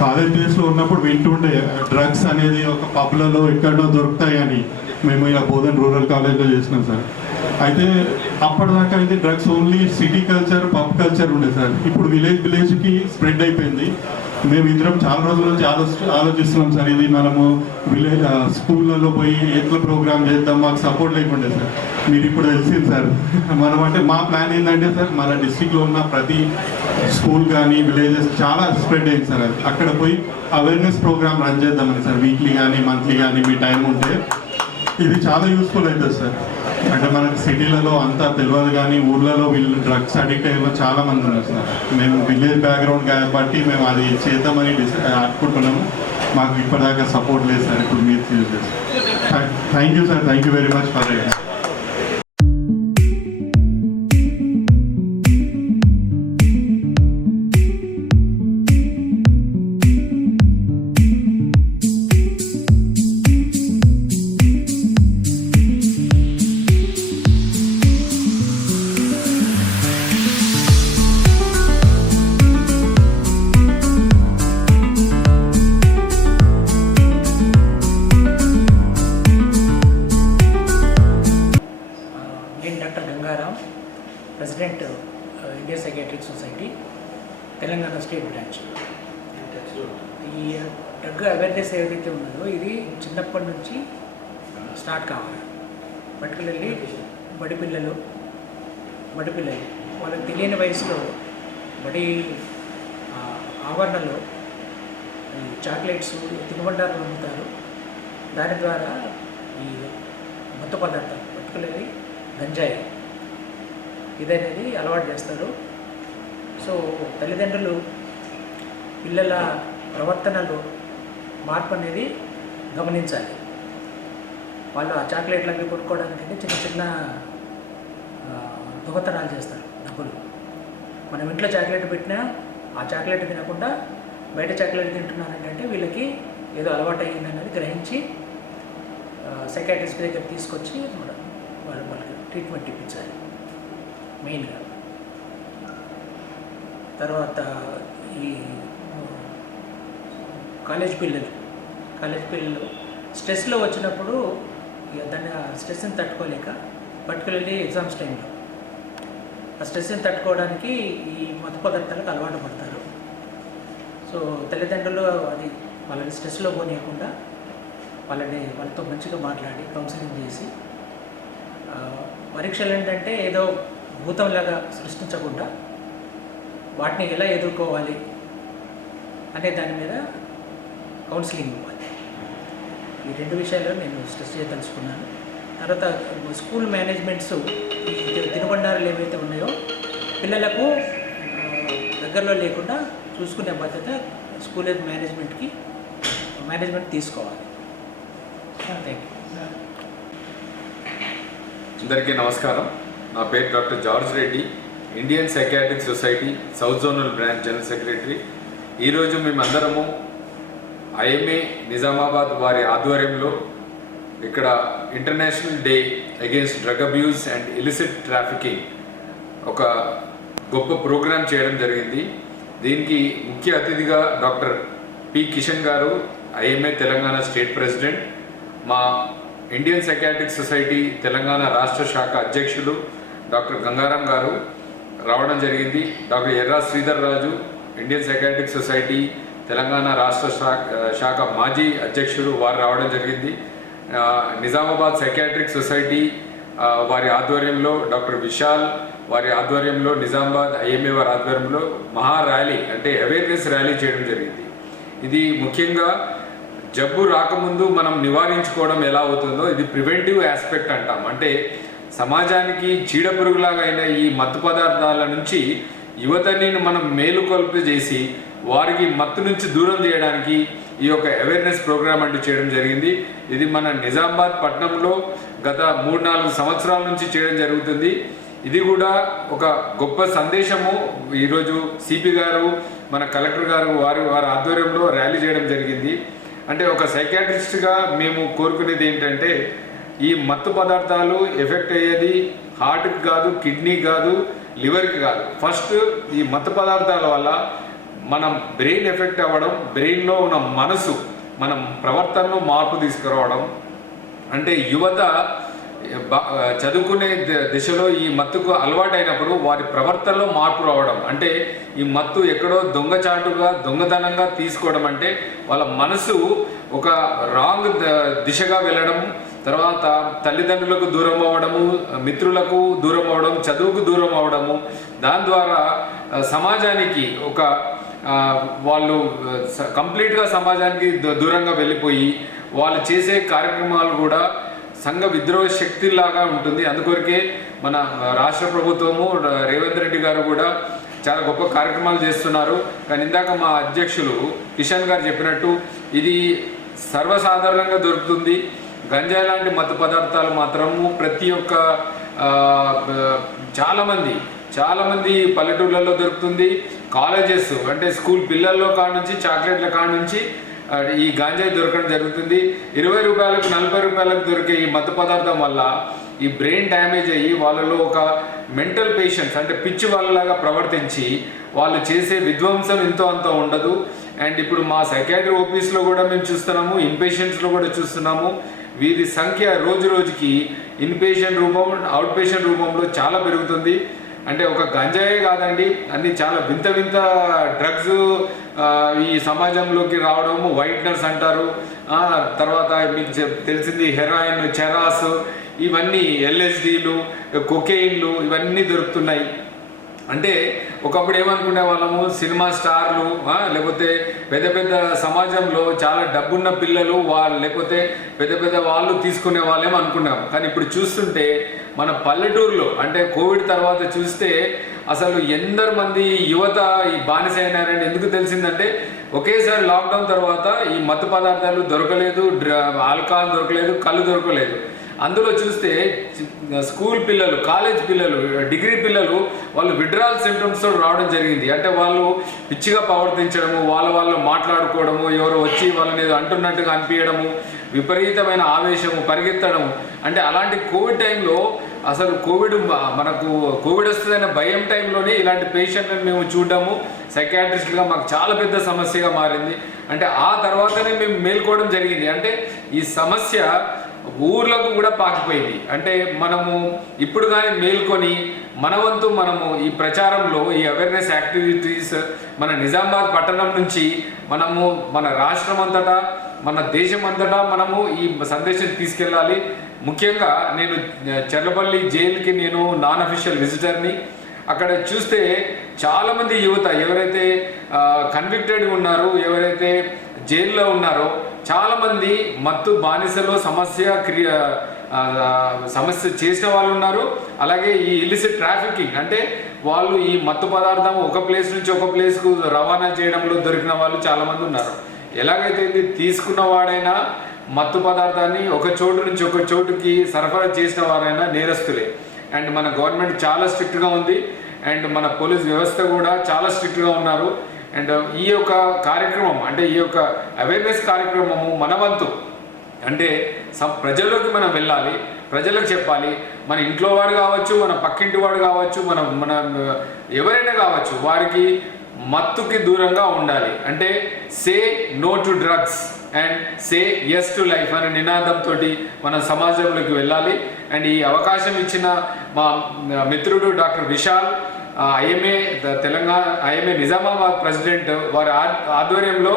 కాలేజ్ డేస్లో ఉన్నప్పుడు వింటుండే డ్రగ్స్ అనేది ఒక పబ్లలో ఎక్కడో దొరుకుతాయని. మేము ఇలా బోధన్ రూరల్ కాలేజ్లో చేసినాం సార్. అయితే అప్పటిదాకా అయితే drugs only city culture, pub culture ఉండే సార్. ఇప్పుడు విలేజ్కి స్ప్రెడ్ అయిపోయింది. మేము ఇద్దరం చాలా రోజుల నుంచి ఆలోచిస్తున్నాం సార్. ఇది మనము స్కూళ్ళలో పోయి ఎట్లా ప్రోగ్రామ్ చేద్దాం, మాకు సపోర్ట్ లేకుండే సార్. మీరు ఇప్పుడు తెలిసింది సార్. మనం అంటే మా ప్లాన్ ఏంటంటే సార్, మన డిస్ట్రిక్ట్లో ఉన్న ప్రతి స్కూల్ కానీ విలేజెస్ చాలా స్ప్రెడ్ అయింది సార్. అక్కడ పోయి అవేర్నెస్ ప్రోగ్రామ్ రన్ చేద్దామని సార్. వీక్లీ కానీ మంత్లీ కానీ మీ టైం ఉంటే ఇది చాలా యూస్ఫుల్ అవుతుంది సార్. అంటే మనకి సిటీలలో అంతా తెలియదు కానీ ఊర్లలో వీళ్ళు డ్రగ్స్ అడిక్ట్ అయ్యే చాలా మంది ఉన్నారు సార్. మేము విలేజ్ బ్యాక్గ్రౌండ్ కాబట్టి మేము అది చేద్దామని అనుకుంటున్నాము. మాకు ఇప్పటిదాకా సపోర్ట్ లేదు సార్. ఇప్పుడు మీరు చేస్తారు. Thank you sir. Thank you very much for it. President Indian psychiatric society Telangana state branch. ఈ డ్రగ్ అవేర్నెస్ ఏదైతే ఉన్నదో ఇది చిన్నప్పటి నుంచి స్టార్ట్ కావాలి. పర్టికులర్లీ బడిపిల్లలు వాళ్ళకి తెలియని వయసులో బడి ఆవరణలో ఈ చాక్లెట్స్, తినుబండారాలు అమ్ముతారు. దాని ద్వారా ఈ మత్తు పదార్థాలు, పర్టికులర్లీ గంజాయి ఇదనేది అలవాటు చేస్తారు. సో తల్లిదండ్రులు పిల్లల ప్రవర్తనలో మార్పు అనేది గమనించాలి. వాళ్ళు ఆ చాక్లెట్లు అవి కొనుక్కోవడానికి చిన్న చిన్న దొంగతనాలు చేస్తారు. డబ్బులు మనం ఇంట్లో చాక్లెట్ పెట్టినా ఆ చాక్లెట్ తినకుండా బయట చాక్లెట్ తింటున్నారంటే వీళ్ళకి ఏదో అలవాటు అయ్యిందనేది గ్రహించి సైకాట్రిస్ట్ దగ్గర తీసుకొచ్చి వాళ్ళకి ట్రీట్మెంట్ ఇప్పించాలి. మెయిన్గా. తర్వాత ఈ కాలేజ్ పిల్లలు స్ట్రెస్లో వచ్చినప్పుడు దాన్ని స్ట్రెస్ని తట్టుకోలేక, పర్టికులర్లీ ఎగ్జామ్స్ టైంలో ఆ స్ట్రెస్ని తట్టుకోవడానికి ఈ మత్తు పదార్థాలకు అలవాటు పడతారు. సో తల్లిదండ్రులు అది వాళ్ళని స్ట్రెస్లో పోనీయకుండా వాళ్ళతో మంచిగా మాట్లాడి కౌన్సిలింగ్ చేసి, పరీక్షలు ఏంటంటే ఏదో భూతంలాగా సృష్టించకుండా వాటిని ఎలా ఎదుర్కోవాలి అనే దాని మీద కౌన్సిలింగ్ ఇవ్వాలి. ఈ రెండు విషయాలు నేను స్ట్రెస్ చేయదలుచుకున్నాను. తర్వాత స్కూల్ మేనేజ్మెంట్స్ తినుబండారాలు ఏవైతే ఉన్నాయో పిల్లలకు దగ్గరలో లేకుండా చూసుకునే బాధ్యత స్కూల్ మేనేజ్మెంట్ తీసుకోవాలి. Thank you. అందరికీ నమస్కారం. నా పేరు doctor George Reddy, Indian psychiatric society south zonal branch general secretary. ఈరోజు మేమందరము ఐఎంఏ నిజామాబాద్ వారి ఆధ్వర్యంలో ఇక్కడ international day against drug abuse and illicit trafficking ఒక గొప్ప ప్రోగ్రాం చేయడం జరిగింది. దీనికి ముఖ్య అతిథిగా డాక్టర్ పి కిషన్ గారు, ఐఎంఏ తెలంగాణ స్టేట్ ప్రెసిడెంట్, మా ఇండియన్ సైకియాట్రిక్ సొసైటీ తెలంగాణ రాష్ట్ర శాఖ అధ్యక్షులు డాక్టర్ గంగారాం గారు రావడం జరిగింది. డాక్టర్ ఎర్రా శ్రీధర్ రాజు, ఇండియన్ సైకియాట్రిక్ సొసైటీ తెలంగాణ రాష్ట్ర శాఖ మాజీ అధ్యక్షుడు, వారు రావడం జరిగింది. నిజామాబాద్ సైకియాట్రిక్ సొసైటీ వారి ఆధ్వర్యంలో డాక్టర్ విశాల్ వారి ఆధ్వర్యంలో, నిజామాబాద్ ఐఎంఏ వారి ఆధ్వర్యంలో మహా ర్యాలీ అంటే అవేర్నెస్ ర్యాలీ చేయడం జరిగింది. ఇది ముఖ్యంగా జబ్బు రాకముందు మనం నివారించుకోవడం ఎలా అవుతుందో ఇది ప్రివెంటివ్ ఆస్పెక్ట్ అంటాం. అంటే సమాజానికి చీడపురుగులాగా అయిన ఈ మత్తు పదార్థాల నుంచి యువతని మనం మేలుకొల్పి చేసి వారికి మత్తు నుంచి దూరం చేయడానికి ఈ యొక్క అవేర్నెస్ ప్రోగ్రామ్ అంటూ చేయడం జరిగింది. ఇది మన నిజామాబాద్ పట్టణంలో గత 3-4 సంవత్సరాల నుంచి చేయడం జరుగుతుంది. ఇది కూడా ఒక గొప్ప సందేశము. ఈరోజు సిపి గారు, మన కలెక్టర్ గారు వారి ఆధ్వర్యంలో ర్యాలీ చేయడం జరిగింది. అంటే ఒక సైకియాట్రిస్ట్గా మేము కోరుకునేది ఏంటంటే ఈ మత్తు పదార్థాలు ఎఫెక్ట్ అయ్యేది హార్ట్కి కాదు, కిడ్నీకి కాదు, లివర్కి కాదు. ఫస్ట్ ఈ మత్తు పదార్థాల వల్ల మనం బ్రెయిన్ ఎఫెక్ట్ అవ్వడం, బ్రెయిన్లో ఉన్న మనసు మనం ప్రవర్తనలో మార్పు తీసుకురావడం. అంటే యువత చదువుకునే దిశలో ఈ మత్తుకు అలవాటైనప్పుడు వారి ప్రవర్తనలో మార్పు రావడం, అంటే ఈ మత్తు ఎక్కడో దొంగచాటుగా దొంగతనంగా తీసుకోవడం, అంటే వాళ్ళ మనసు ఒక రాంగ్ దిశగా వెళ్ళడం, తర్వాత తల్లిదండ్రులకు దూరం అవ్వడము, మిత్రులకు దూరం అవ్వడం, చదువుకు దూరం అవ్వడము, దాని ద్వారా సమాజానికి వాళ్ళు కంప్లీట్గా సమాజానికి దూరంగా వెళ్ళిపోయి వాళ్ళు చేసే కార్యక్రమాలు కూడా సంఘ విద్రోహ శక్తిలాగా ఉంటుంది. అందుకొరకే మన రాష్ట్ర ప్రభుత్వము రేవంత్ రెడ్డి గారు కూడా చాలా గొప్ప కార్యక్రమాలు చేస్తున్నారు. కానీ ఇందాక మా అధ్యక్షులు కిషన్ గారు చెప్పినట్టు ఇది సర్వసాధారణంగా దొరుకుతుంది. గంజాయి లాంటి మత్తు పదార్థాలు మాత్రము ప్రతి ఒక్క చాలామంది పల్లెటూళ్ళల్లో దొరుకుతుంది. కాలేజెస్ అంటే స్కూల్ పిల్లల్లో కాడ నుంచి చాక్లెట్ల కాడ నుంచి ఈ గాంజాయి దొరకడం జరుగుతుంది. 20 రూపాయలకు 40 రూపాయలకు దొరికే ఈ మత్తు పదార్థం వల్ల ఈ బ్రెయిన్ డ్యామేజ్ అయ్యి వాళ్ళలో ఒక మెంటల్ పేషెంట్స్ అంటే పిచ్చి వాళ్ళలాగా ప్రవర్తించి వాళ్ళు చేసే విధ్వంసం ఎంతో అంత ఉండదు. అండ్ ఇప్పుడు మా సైకియాట్రీ ఓపీస్లో కూడా మేము చూస్తున్నాము, ఇన్పేషెంట్స్లో కూడా చూస్తున్నాము. వీరి సంఖ్య రోజు రోజుకి ఇన్పేషెంట్ రూపం, అవుట్ పేషెంట్ రూపంలో చాలా పెరుగుతుంది. అంటే ఒక గంజాయే కాదండి, అన్ని చాలా వింత డ్రగ్స్ ఈ సమాజంలోకి రావడము. వైట్నర్స్ అంటారు, తర్వాత మీకు తెలిసింది హెరాయిన్, చెరాస్, ఇవన్నీ ఎల్ఎస్డీలు, కొకెయిన్లు ఇవన్నీ దొరుకుతున్నాయి. అంటే ఒకప్పుడు ఏమనుకునే వాళ్ళము, సినిమా స్టార్లు లేకపోతే పెద్ద సమాజంలో చాలా డబ్బున్న పిల్లలు లేకపోతే పెద్ద వాళ్ళు తీసుకునే వాళ్ళేమో అనుకున్నాం. కానీ ఇప్పుడు చూస్తుంటే మన పల్లెటూరులో అంటే కోవిడ్ తర్వాత చూస్తే అసలు ఎందరు మంది యువత ఈ బానిస అయినారని ఎందుకు తెలిసిందంటే ఒకేసారి లాక్డౌన్ తర్వాత ఈ మత్తు పదార్థాలు దొరకలేదు, ఆల్కహాల్ దొరకలేదు, కళ్ళు దొరకలేదు. అందులో చూస్తే స్కూల్ పిల్లలు, కాలేజ్ పిల్లలు, డిగ్రీ పిల్లలు వాళ్ళు విడ్రాల్ సింప్టమ్స్తో రావడం జరిగింది. అంటే వాళ్ళు పిచ్చిగా ప్రవర్తించడము, వాళ్ళు మాట్లాడుకోవడము, ఎవరు వచ్చి వాళ్ళని ఏదో అంటున్నట్టుగా అనిపించడము, విపరీతమైన ఆవేశము, పరిగెత్తడము. అంటే అలాంటి కోవిడ్ టైంలో అసలు మనకు కోవిడ్ వస్తుందన్న భయం టైంలోనే ఇలాంటి పేషెంట్లను మేము చూడడము సైకాట్రిస్ట్గా మాకు చాలా పెద్ద సమస్యగా మారింది. అంటే ఆ తర్వాతనే మేము మేల్కోవడం జరిగింది. అంటే ఈ సమస్య ఊర్లకు కూడా పాకిపోయింది. అంటే మనము ఇప్పుడు కానీ మేల్కొని మన వంతు మనము ఈ ప్రచారంలో ఈ అవేర్నెస్ యాక్టివిటీస్ మన నిజామాబాద్ పట్టణం నుంచి మనము మన రాష్ట్రం అంతటా మన దేశం అంతటా మనము ఈ సందేశం తీసుకెళ్ళాలి. ముఖ్యంగా నేను చెర్లపల్లి జైలుకి నేను నాన్ అఫీషియల్ విజిటర్ని. అక్కడ చూస్తే చాలామంది యువత ఎవరైతే కన్విక్టెడ్ ఉన్నారో, ఎవరైతే జైల్లో ఉన్నారో చాలామంది మత్తు బానిసలో సమస్య చేసిన వాళ్ళు ఉన్నారు. అలాగే ఈ ఇల్లిసిట్ ట్రాఫికింగ్ అంటే వాళ్ళు ఈ మత్తు పదార్థం ఒక ప్లేస్ నుంచి ఒక ప్లేస్కు రవాణా చేయడంలో దొరికిన వాళ్ళు చాలామంది ఉన్నారు. ఎలాగైతే ఇది తీసుకున్న వాడైనా మత్తు పదార్థాన్ని ఒక చోటు నుంచి ఒక చోటుకి సరఫరా చేసిన వారైనా నేరస్తులే. అండ్ మన గవర్నమెంట్ చాలా స్ట్రిక్ట్గా ఉంది. అండ్ మన పోలీస్ వ్యవస్థ కూడా చాలా స్ట్రిక్ట్గా ఉన్నారు. అండ్ ఈ యొక్క కార్యక్రమం అంటే ఈ యొక్క అవేర్నెస్ కార్యక్రమము మన వంతు అంటే ప్రజల్లోకి మనం వెళ్ళాలి, ప్రజలకు చెప్పాలి. మన ఇంట్లో వాడు కావచ్చు, మన పక్కింటి వాడు కావచ్చు, మన ఎవరైనా కావచ్చు, వారికి మత్తుకి దూరంగా ఉండాలి. అంటే say no to drugs and say yes to life అనే నినాదంతో మన సమాజంలోకి వెళ్ళాలి. అండ్ ఈ అవకాశం ఇచ్చిన మా మిత్రుడు doctor Vishal, IMA Nizamabad president వారి ఆధ్వర్యంలో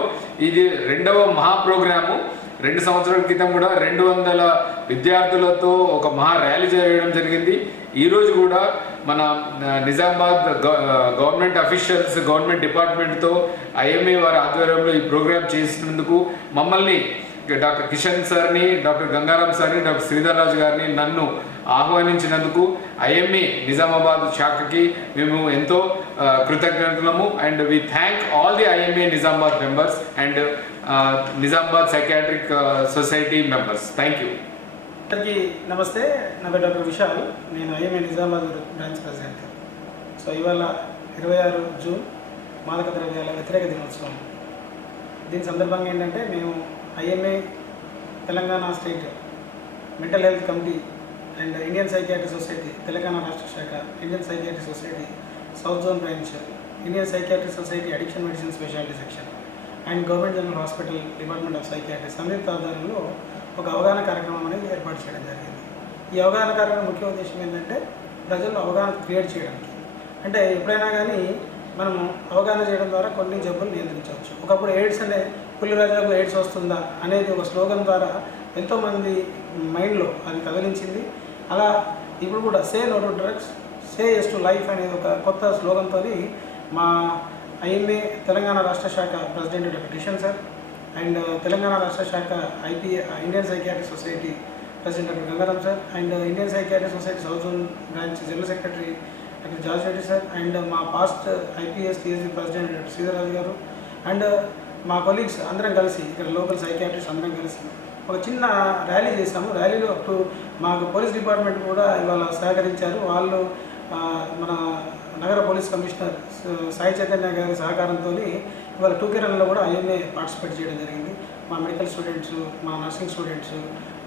ఇది 2వ మహా ప్రోగ్రాము. 2 సంవత్సరాల క్రితం కూడా 200 విద్యార్థులతో ఒక మహా ర్యాలీ చేయడం జరిగింది. ఈరోజు కూడా మన నిజామాబాద్ గవర్నమెంట్ అఫీషియల్స్, గవర్నమెంట్ డిపార్ట్మెంట్తో ఐఎంఏ వారి ఆధ్వర్యంలో ఈ ప్రోగ్రామ్ చేసినందుకు మమ్మల్ని డాక్టర్ కిషన్ సార్ని, డాక్టర్ గంగారాం సార్ని, డాక్టర్ శ్రీధర్ రాజు గారిని నన్ను ఆహ్వానించినందుకు ఐఎంఏ నిజామాబాద్ శాఖకి మేము ఎంతో కృతజ్ఞతలము. And we thank all the IMA Nizamabad members and Nizamabad psychiatric society members. Thank you. అందరికీ నమస్తే. నా పేరు డాక్టర్ విశాల్. నేను IMA Nizamabad branch president. So ఇవాళ 26 జూన్ మాదక ద్రవ్యాల వ్యతిరేక దినోత్సవం. దీని సందర్భంగా ఏంటంటే మేము IMA Telangana state mental health committee and Indian psychiatry society Telangana రాష్ట్ర శాఖ, Indian psychiatry society south zone branch, Indian psychiatry society addiction medicine speciality section and government general hospital department of psychiatry సంయుక్త ఆధ్వర్యంలో ఒక అవగాహన కార్యక్రమం అనేది ఏర్పాటు చేయడం జరిగింది. ఈ అవగాహన కార్యక్రమం ముఖ్య ఉద్దేశం ఏంటంటే ప్రజల్లో అవగాహన క్రియేట్ చేయడానికి. అంటే ఎప్పుడైనా కానీ మనము అవగాహన చేయడం ద్వారా కొన్ని జబ్బులు నియంత్రించవచ్చు. ఒకప్పుడు ఎయిడ్స్ అనే పులి రాజులకు ఎయిడ్స్ వస్తుందా అనేది ఒక స్లోగన్ ద్వారా ఎంతోమంది మైండ్లో అది కదిలించింది. అలా ఇప్పుడు కూడా say no to drugs, say yes to life అనేది ఒక కొత్త స్లోగన్తో మా ఐఎంఏ తెలంగాణ రాష్ట్ర శాఖ president doctor Kishan sir and Telangana రాష్ట్ర శాఖ Indian psychiatry society president doctor Gangaram sir and Indian psychiatry society south zone branch general secretary doctor George Reddy sir and మా past IPS TSC president doctor Sridhar Raju garu and మా కొలీగ్స్ అందరం కలిసి ఇక్కడ local psychiatrist అందరం కలిసి ఒక చిన్న ర్యాలీ చేశాము. ర్యాలీలో అప్పుడు మాకు పోలీస్ డిపార్ట్మెంట్ కూడా ఇవాళ సహకరించారు. వాళ్ళు మన నగర పోలీస్ కమిషనర్ సాయి చైతన్య గారి సహకారంతో ఇవాళ 2K రన్లో కూడా ఐఎంఏ పార్టిసిపేట్ చేయడం జరిగింది. మా మెడికల్ స్టూడెంట్స్, మా నర్సింగ్ స్టూడెంట్స్,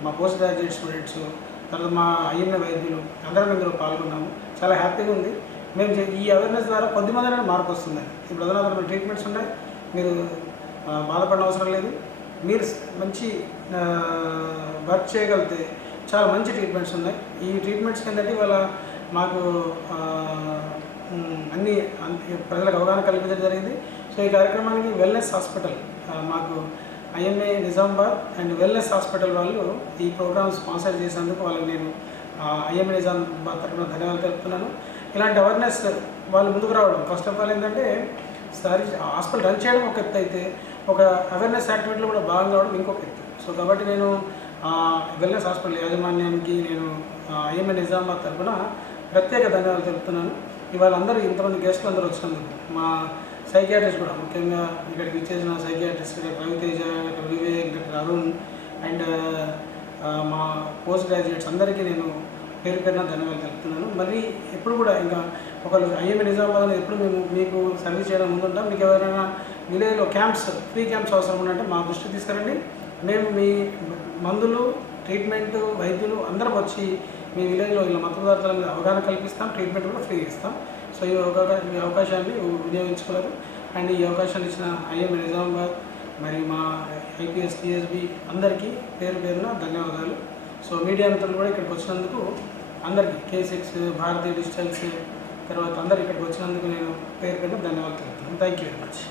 మా పోస్ట్ గ్రాడ్యుయేట్ స్టూడెంట్స్, తర్వాత మా ఐఎంఏ వైద్యులు అందరం ఇందులో పాల్గొన్నాము. చాలా హ్యాపీగా ఉంది. మేము ఈ అవేర్నెస్ ద్వారా కొద్దిమందిలో మార్పు వస్తుందండి. ఇప్పుడు అదనంతరమైన ట్రీట్మెంట్స్ ఉన్నాయి, మీరు బాధపడిన అవసరం లేదు. మీరు మంచి వర్క్ చేయగలిగితే చాలా మంచి ట్రీట్మెంట్స్ ఉన్నాయి. ఈ ట్రీట్మెంట్స్ కిందటి ఇవాళ మాకు అన్ని ప్రజలకు అవగాహన కల్పించడం జరిగింది. సో ఈ కార్యక్రమానికి వెల్నెస్ హాస్పిటల్ మాకు IMA Nizamabad and wellness hospital వాళ్ళు ఈ ప్రోగ్రామ్ స్పాన్సర్ చేసేందుకు వాళ్ళకి నేను ఐఎంఏ నిజామాబాద్ తరఫున ధన్యవాదాలు తెలుపుతున్నాను. ఇలాంటి అవేర్నెస్ వాళ్ళు ముందుకు రావడం ఫస్ట్ ఆఫ్ ఆల్ ఏంటంటే హాస్పిటల్ రన్ చేయడం ఒక ఎత్తు అయితే ఒక అవేర్నెస్ యాక్టివిటీలో కూడా భాగంగా కావడం ఇంకొక ఎత్తు. సో కాబట్టి నేను వెల్నెస్ హాస్పిటల్ యాజమాన్యానికి నేను ఐఎంఏ నిజామాబాద్ తరఫున ప్రత్యేక ధన్యవాదాలు తెలుపుతున్నాను. ఇవాళ అందరూ ఇంతమంది గెస్టులు అందరూ వచ్చినందుకు మా సైకియాట్రిస్ట్ కూడా ముఖ్యంగా ఇక్కడికి ఇచ్చేసిన psychiatrist doctor Raviteja, doctor Vivek, doctor Arun and మా పోస్ట్ గ్రాడ్యుయేట్స్ అందరికీ నేను పేరు పేరున ధన్యవాదాలు తెలుపుతున్నాను. మరి ఎప్పుడు కూడా ఇంకా ఒకళ్ళు ఐఎంఏ నిజామాబాద్ ఎప్పుడు మేము మీకు సర్వీస్ చేయడం ముందుంటాం. మీకు ఎవరైనా విలేజ్లో క్యాంప్స్, ఫ్రీ క్యాంప్స్ అవసరం ఉందంటే మా దృష్టి తీసుకురండి. మేము మీ మందులు, ట్రీట్మెంట్, వైద్యులు అందరం వచ్చి మీ విలేజ్లో ఇలా మత్తు పదార్థాల మీద అవగాహన కల్పిస్తాం, ట్రీట్మెంట్ కూడా ఫ్రీ ఇస్తాం. సో ఈ అవకాశాన్ని వినియోగించుకోలేరు. అండ్ ఈ అవకాశాన్ని ఇచ్చిన ఐఎంఏ నిజామాబాద్ మరియు మా ఐపీఎస్ టీఎస్బీ అందరికీ పేరు పేరున ధన్యవాదాలు. సో మీడియా మిత్రులు కూడా ఇక్కడికి వచ్చినందుకు అందరికీ K6 భారతీయ డిజిటల్స్ తర్వాత అందరు ఇక్కడికి వచ్చినందుకు నేను పేరు పేరు ధన్యవాదాలు తెలుపుతాను. Thank you very much.